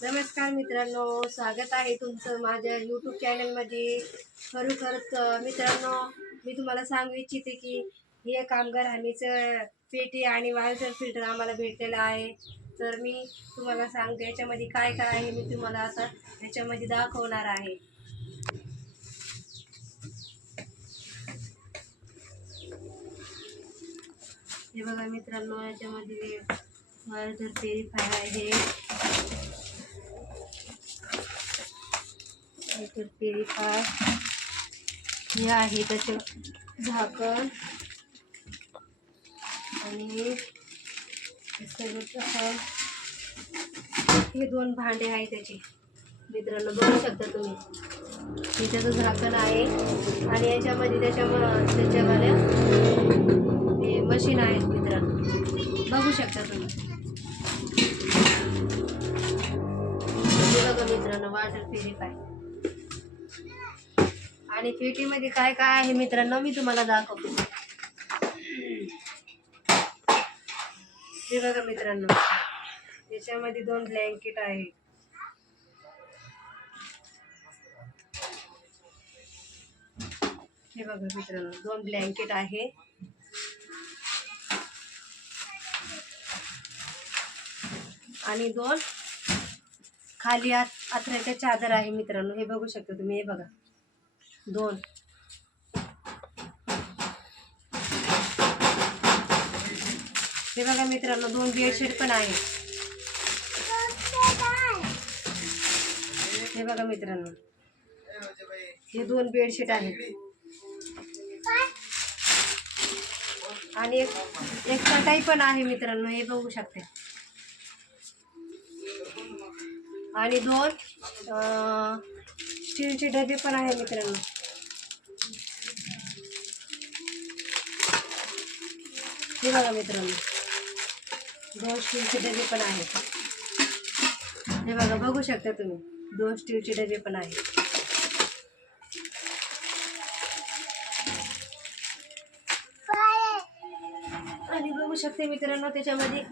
नमस्कार मित्रांनो, स्वागत आहे तुमचं माझ्या यूट्यूब चॅनलमध्ये। खरोखरच मित्रांनो, मी तुम्हाला सांगू इच्छिते की हे कामगार हमीचं पेटी आणि वाळूचं फिल्टर आम्हाला भेटलेलं आहे। तर मी तुम्हाला सांगते याच्यामध्ये काय काय आहे, मी तुम्हाला आता याच्यामध्ये दाखवणार आहे। हे बघा मित्रांनो, याच्यामध्ये वाळूचं प्युरिफायर आहे, प्युरिफायर हे आहे, त्याचं झाकण आणि हे दोन भांडे आहे त्याचे। मित्रांनो बघू शकता तुम्ही, हे त्याचं झाकण आहे आणि याच्यामध्ये त्याच्यावाल्या हे मशीन आहेत मित्रांनो, बघू शकता तुम्ही। हे बघा मित्रांनो, वॉटर प्युरिफायर आणि पेटीमध्ये काय काय आहे मित्रांनो, मी तुम्हाला दाखवते। हे बघा मित्रांनो, त्याच्यामध्ये दोन ब्लँकेट आहे। हे बघा मित्रांनो, दोन ब्लँकेट आहे आणि दोन खाली आथऱ्याच्या चादर आहे मित्रांनो, हे बघू शकता तुम्ही। हे बघा दोन, हे बघा मित्रांनो, दोन बेडशीट पण आहे। हे बघा मित्रांनो, हे दोन बेडशीट आहेत आणि एक चटाई पण आहे मित्रांनो, हे बघू शकते। आणि दोन स्टीलचे डबे पण आहे मित्रांनो। हे बघा मित्रांनो, दोन स्टीलचे डबे पण आहेत। हे बघा, बघू शकता तुम्ही, दोन स्टीलचे डबे पण आहेत। आणि बघू शकते मित्रांनो, त्याच्यामध्ये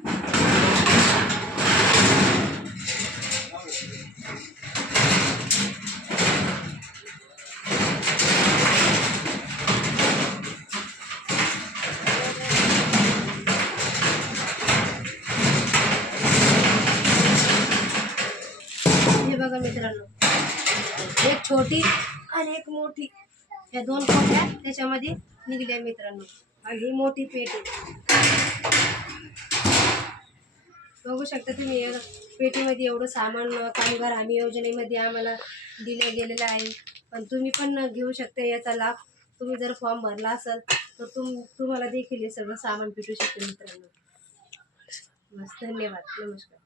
हे बघा मित्रांनो, एक छोटी आणि एक मोठी, या दोन खोक्या त्याच्यामध्ये निघल्या मित्रांनो। आणि ही मोठी पेटी बघू शकता तुम्ही। पेटीमध्ये एवढं सामान कामगार हमी योजनेमध्ये आम्हाला दिलं गेलेलं आहे। पण तुम्ही पण घेऊ शकता याचा लाभ। तुम्ही जर फॉर्म भरला असेल तर तुम्हाला देखील हे सगळं सामान भेटू शकते मित्रांनो। बस, धन्यवाद, नमस्कार।